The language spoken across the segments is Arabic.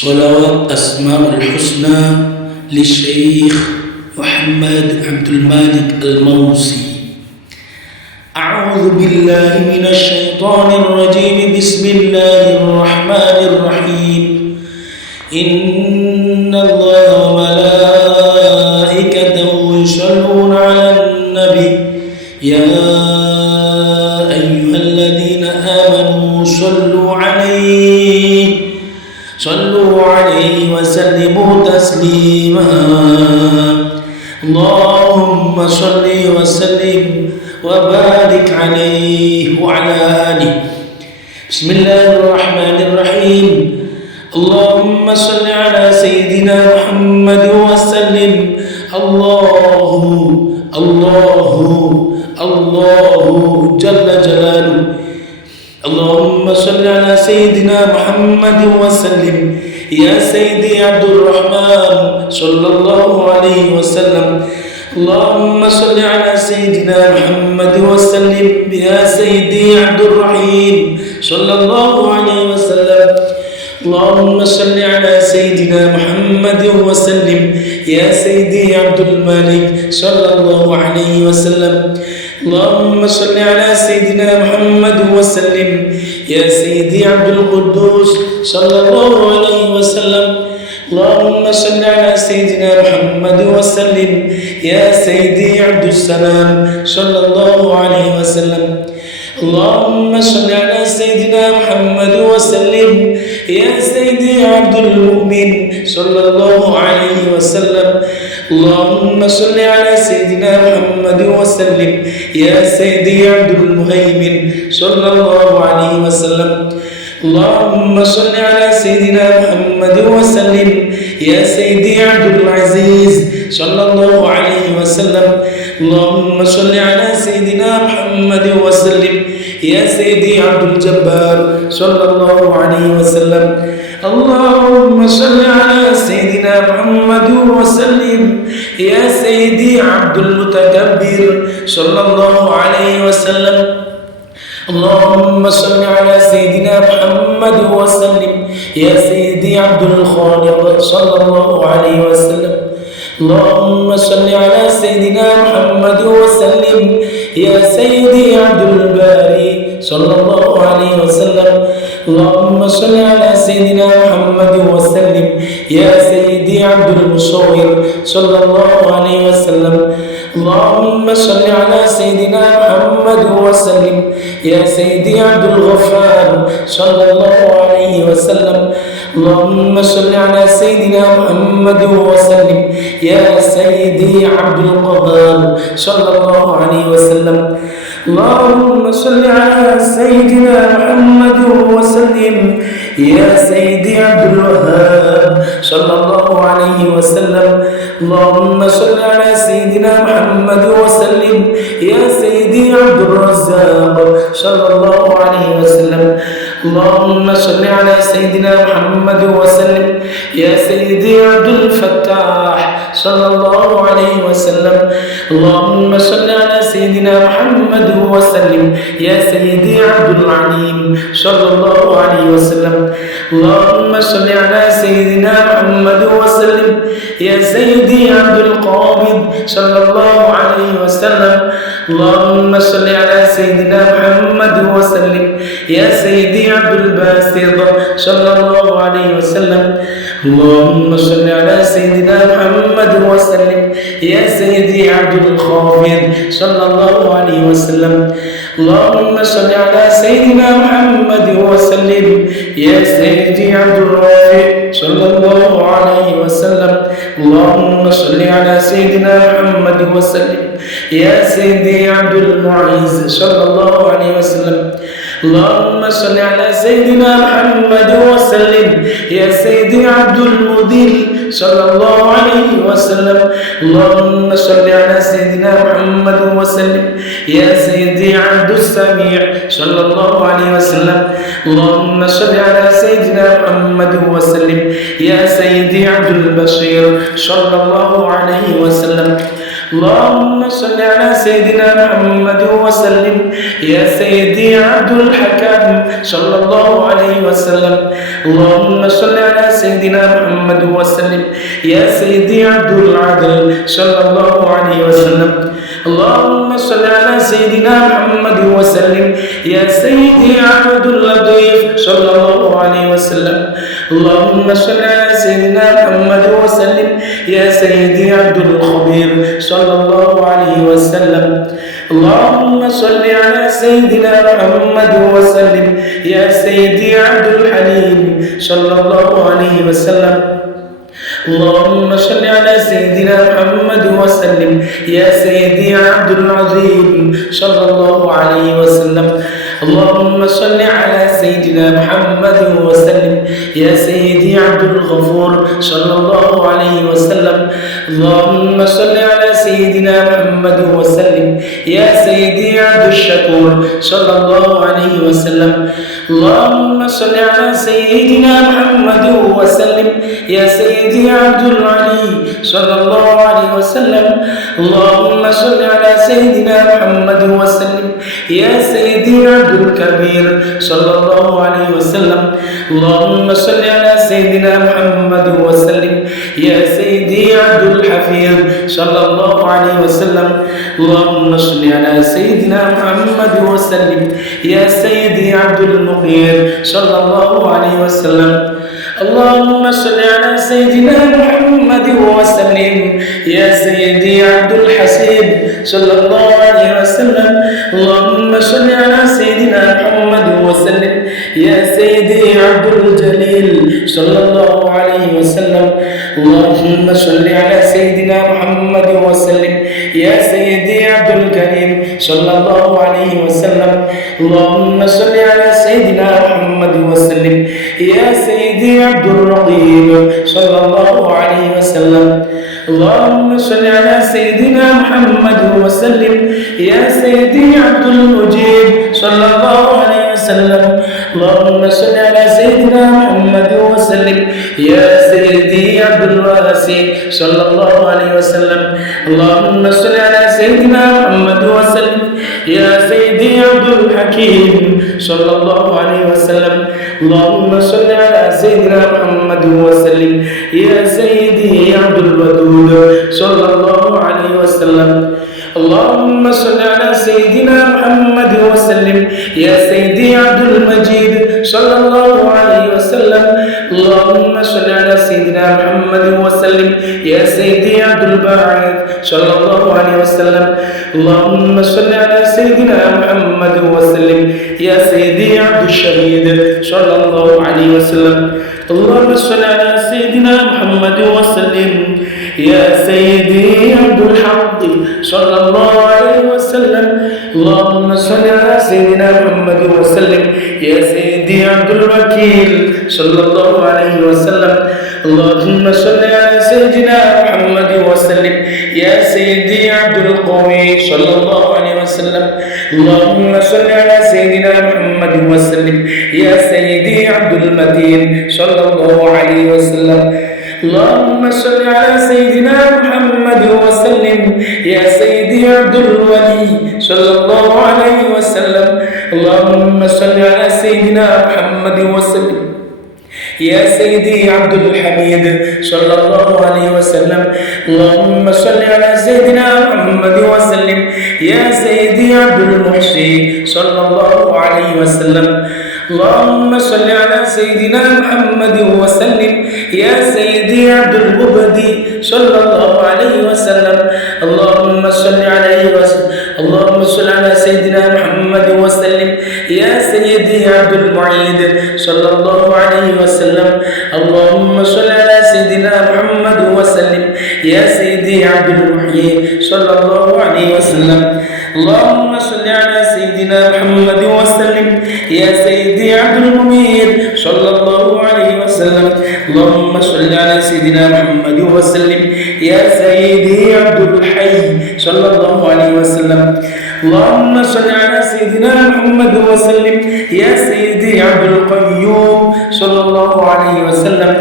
صلوات أسماء الحسنى للشيخ محمد عبد المالك الموصي. أعوذ بالله من الشيطان الرجيم. بسم الله الرحمن الرحيم. إن الله وملائكته يصلون على النبي يا أيها الذين آمنوا صلوا عليه وسلموا تسليما. اللهم صل وسلم وبارك عليه وعلى آله. بسم الله الرحمن الرحيم. اللهم صل على سيدنا محمد وسلم. الله جل جلاله. اللهم صل على سيدنا محمد وسلم. يا سيدي عبد الرحمن صلى الله عليه وسلم. اللهم صل على سيدنا محمد وسلم. يا سيدي عبد الرحيم صلى الله عليه وسلم. اللهم صل على سيدنا محمد وسلم. يا سيدي عبد الملك صلى الله عليه وسلم. اللهم صل على سيدنا محمد وسلم. يا سيدي عبد القدوس صلى الله عليه وسلم. اللهم صل على سيدنا محمد وسلم. يا سيدي عبد السلام صلى الله عليه وسلم. اللهم صل على سيدنا محمد وسلم. يا سيدي عبد المؤمن صلى الله عليه وسلم. اللهم صل على سيدنا محمد وسلم. يا سيدي عبد المهيمن صلى الله عليه وسلم. اللهم صل على سيدنا محمد وسلم. يا سيدي عبد العزيز صلى الله عليه وسلم. اللهم صل على سيدنا محمد وسلم. يا سيدي عبد الجبار صلى الله عليه وسلم. اللهم صل على سيدنا محمد وسلم. يا سيدي عبد المتكبر صلى الله عليه وسلم. اللهم صل على سيدنا محمد وسلم. يا سيدي عبد الخالق صلى الله عليه وسلم. اللهم صل على سيدنا محمد وسلم. يا سيدي عبد الباري صلى الله عليه وسلم. اللهم صل على سيدنا محمد وسلم. يا سيدي عبد المصور صلى الله عليه وسلم. اللهم صل على سيدنا محمد وسلم. يا سيدي عبد الغفار صلى الله عليه وسلم. اللهم صل على سيدنا محمد وسلم. يا سيدي عبد القهار صلى الله عليه وسلم. اللهم صل على سيدنا محمد وسلم. يا سيدي عبد الوهاب صلى الله عليه وسلم. اللهم صل على سيدنا محمد وسلم. يا سيدي عبد الرزاق صلى الله عليه وسلم. اللهم صل على سيدنا محمد وسلم. يا سيدي عبد الفتاح صلى الله عليه وسلم. اللهم صل على سيدنا محمد وسلم. يا سيدي عبد العليم صلى الله عليه وسلم. اللهم صل على سيدنا محمد وسلم. يا سيدي عبد القابض صلى الله عليه وسلم. اللهم صل على سيدنا محمد وسلم. يا سيدي عبد الباسط صلى الله عليه وسلم. اللهم صل على سيدنا محمد وسلم. يا سيدي عبد الخافض صلى الله عليه وسلم. اللهم صل على سيدنا محمد وسلم. يا سيدي عبد الرافع صلى الله عليه وسلم. اللهم صل على سيدنا محمد وسلم. يا سيدي عبد المعز صلى الله عليه وسلم. اللهم صل على سيدنا محمد وسلم. يا سيدي عبد المذل صلى الله عليه وسلم. اللهم صل على سيدنا محمد وسلم. يا سيدي عبد السميع صلى الله عليه وسلم. اللهم صل على سيدنا محمد وسلم. يا سيدي عبد البشير صلى الله عليه وسلم. اللهم صل على سيدنا محمد وسلم يا سيدي عبد الحكم صلى الله عليه وسلم اللهم صل على سيدنا محمد وسلم يا سيدي عبد العدل صلى الله عليه وسلم اللهم صل على سيدنا محمد وسلم يا سيدي عبد اللطيف صلى الله عليه وسلم اللهم صل على سيدنا محمد وسلم يا سيدي عبد الخبير صلى الله عليه وسلم اللهم صل على سيدنا محمد وسلم يا سيدي عبد الحليم صلى الله عليه وسلم اللهم صل على سيدنا محمد وسلم يا سيدي عبد العظيم صلى الله عليه وسلم اللهم صل على سيدنا محمد وسلم يا سيدي عبد الغفور صلى الله عليه وسلم اللهم صل على سيدنا محمد وسلم يا سيدي عبد الشكور صلى الله عليه وسلم اللهم صل على سيدنا محمد وسلم يا سيدي عبد العلي صلى الله عليه وسلم اللهم صل على سيدنا محمد وسلم يا سيدي عبد الكبير صلى الله عليه وسلم اللهم صل على سيدنا محمد وسلم يا سيدي عبد الحفيظ صلى الله عليه وسلم اللهم صل على سيدنا محمد وسلم يا سيدي عبد المقير صلى الله عليه وسلم اللهم صل على سيدنا محمد وسلم يا سيدي عبد الحسيب صلى الله عليه وسلم اللهم صل على سيدنا محمد وسلم يا سيدي عبد الجليل صلى الله عليه وسلم اللهم صل على سيدنا محمد وسلم يا سيدي عبد الكريم صلى الله عليه وسلم اللهم صل على سيدنا محمد وسلم يا سيدي عبد الرقيب صلى الله عليه وسلم اللهم صل على سيدنا محمد وسلم يا سيدي عبد المجيب صلى الله عليه وسلم اللهم صل على سيدنا محمد وسلم يا سيدي عبد الواسع صلى الله عليه وسلم اللهم صل على سيدنا محمد وسلم يا سيدي عبد الحكيم صلى الله عليه وسلم اللهم صل على سيدنا محمد وسلم يا سيدي عبد الودود صلى الله عليه وسلم اللهم صل على سيدنا محمد وسلم يا سيدي عبد المجيد صلى الله عليه وسلم اللهم صل على سيدنا محمد وسلم يا سيدي عبد الباعث صلى الله عليه وسلم اللهم صل على سيدنا محمد وسلم يا سيدي عبد الشهيد صلى الله عليه وسلم اللهم صل على سيدنا محمد وسلم يا سيدي عبد الحق صلى الله عليه وسلم اللهم صل على سيدنا محمد وسلم يا سيدي عبد الوكيل صلى الله عليه وسلم اللهم صل على سيدنا محمد وسلم يا سيدي عبد القوي صلى الله عليه وسلم اللهم صل على سيدنا محمد وسلم يا سيدي عبد المتين صلى الله عليه وسلم اللهم صل على سيدنا محمد وسلم يا سيدي عبد الولي صلى الله عليه وسلم اللهم صل على سيدنا محمد وسلم يا سيدي عبد الحميد صلى الله عليه وسلم اللهم صل على سيدنا محمد وسلم يا سيدي عبد المحسي صلى الله عليه وسلم اللهم صل على سيدنا محمد وسلم يا سيدي عبد المبدي صلى الله عليه وسلم اللهم صل عليه وسلم اللهم صل على سيدنا محمد وسلم يا سيدي عبد المعيد صلى الله عليه وسلم اللهم صل على سيدنا محمد وسلم يا سيدي عبد المحيي صلى الله عليه وسلم اللهم صل على سيدنا محمد وسلم يا سيدي عبد المميت صلى الله عليه وسلم اللهم صل على سيدنا محمد وسلم يا سيدي عبد الحي صلى الله عليه وسلم اللهم صل على سيدنا محمد وسلم يا سيدي عبد القيوم صلى الله عليه وسلم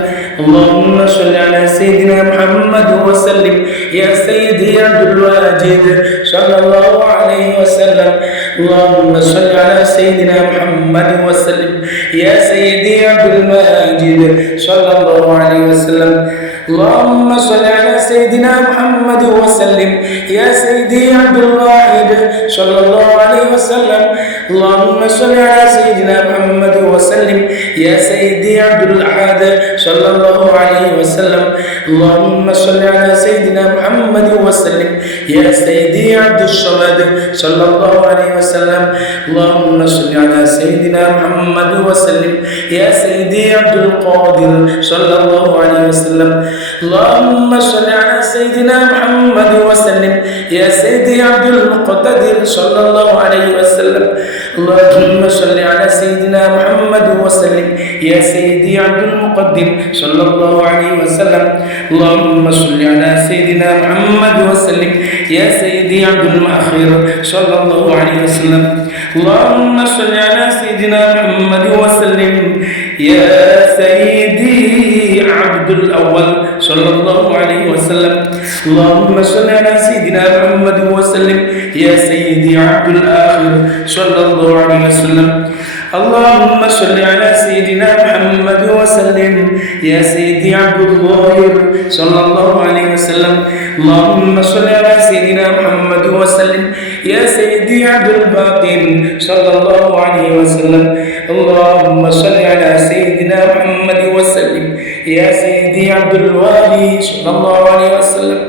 اللهم صل على سيدنا محمد وسلم يا سيدي عبد الواجد صلى الله عليه وسلم اللهم صل على سيدنا محمد وسلم يا سيدي عبد الماجد صلى الله عليه وسلم اللهم صل على سيدنا محمد وسلم يا سيدي عبد الواحد صلى الله عليه وسلم اللهم صل على سيدنا محمد وسلم يا سيدي عبد الأحد صلى الله عليه وسلم اللهم صل على سيدنا محمد وسلم يا سيدي عبد الصمد صلى الله عليه وسلم اللهم صل على سيدنا محمد وسلم يا سيدي عبد القادر صلى الله عليه وسلم اللهم صل على سيدنا محمد وسلم يا سيدي عبد المقتدر صلى الله عليه وسلم اللهم صل على سيدنا محمد وسلم يا سيدي عبد المقدم صلى الله عليه وسلم اللهم صل على سيدنا محمد وسلم يا سيدي عبد المؤخر صلى الله عليه وسلم اللهم صل على سيدنا محمد وسلم يا سيدي عبد الأول صلى الله عليه وسلم اللهم صل على سيدنا محمد وسلم يا سيدي عبد الآخر صلى الله عليه وسلم اللهم صل على سيدنا محمد وسلم يا سيدي عبد الظاهر صلى الله عليه وسلم اللهم صل على سيدنا محمد وسلم يا سيدي عبد الباقر صلى الله عليه وسلم اللهم صل على سيدنا محمد وسلم يا سيدي عبد الوالي صلى الله عليه وسلم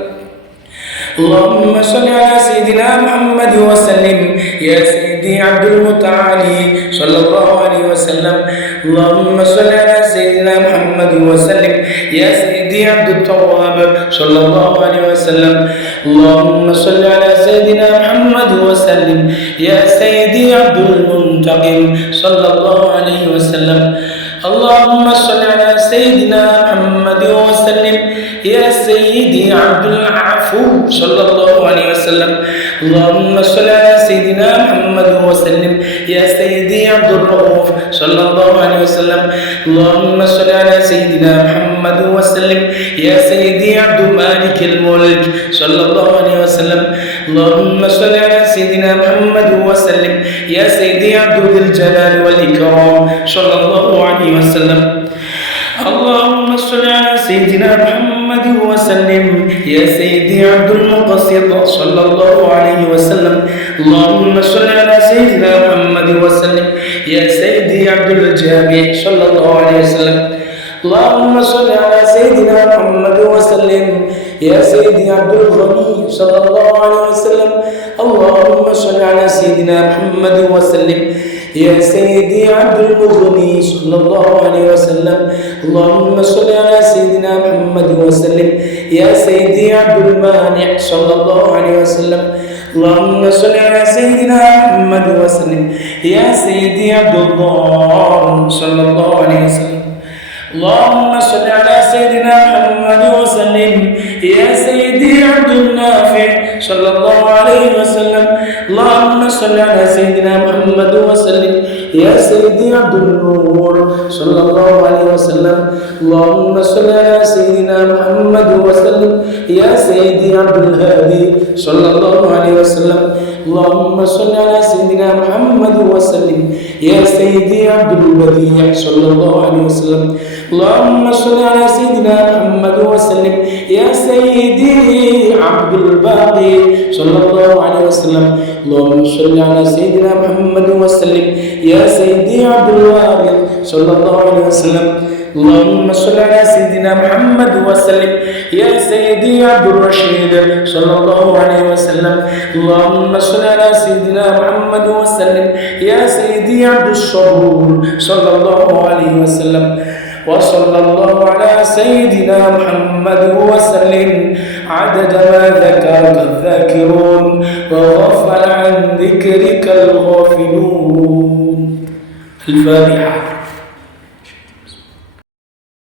اللهم صل على سيدنا محمد وسلم يا سيدي عبد المتعالي صلى الله عليه وسلم اللهم صل على سيدنا محمد وسلم يا سيدي عبد التواب صلى الله عليه وسلم اللهم صل على سيدنا محمد وسلم يا سيدي عبد المنتقم صلى الله عليه وسلم اللهم صل على سيدنا محمد وسلم يا سيدي عبد العفو صلى الله عليه وسلم اللهم صل على سيدنا محمد وسلم يا سيدي عبد الرؤوف صلى الله عليه وسلم اللهم صل على سيدنا محمد وسلم يا سيدي عبد مالك الملك صلى الله عليه وسلم اللهم صل على سيدنا محمد وسلم يا سيدي عبد ذي الجلال والإكرام صلى الله عليه وسلم اللهم صل على سيدنا محمد وسلم يا سيدي عبد المقسط صلى الله عليه وسلم اللهم صل على سيدنا محمد وسلم يا سيدي عبد الجامع صلى الله عليه وسلم اللهم صل على سيدنا محمد وسلم يا سيدي عبد الغني صلى الله عليه وسلم اللهم صل على سيدنا محمد وسلم يا سيدي عبد المغني صلى الله عليه وسلم اللهم صل على سيدنا محمد وسلم يا سيدي عبد المانع صلى الله عليه وسلم اللهم صل على سيدنا محمد وسلم يا سيدي عبد الضار صلى الله عليه وسلم اللهم صل على سيدنا محمد وسلم يا سيدي عبد النافع صلى الله عليه وسلم اللهم صل على سيدنا محمد وسلم يا سيدي عبد النور صلى الله عليه وسلم اللهم صل على سيدنا محمد وسلم يا سيدي عبد الهادي صلى الله عليه وسلم اللهم صل على سيدنا محمد وسلم يا سيدي عبد البديع صلى الله عليه وسلم اللهم صل على سيدنا محمد وسلم يا سيدي عبد الباقي صلى الله عليه وسلم اللهم صل على سيدنا محمد وسلم يا سيدي عبد الوارث صلى الله عليه وسلم اللهم صل على سيدنا محمد وسلم يا سيدي عبد الرشيد صلى الله عليه وسلم اللهم صل على سيدنا محمد وسلم يا سيدي عبد الصبور صلى الله عليه وسلم وصلى الله على سيدنا محمد وسلم عدد ما ذكرك الذاكرون وغفل عن ذكرك الغافلون. الفاتحة.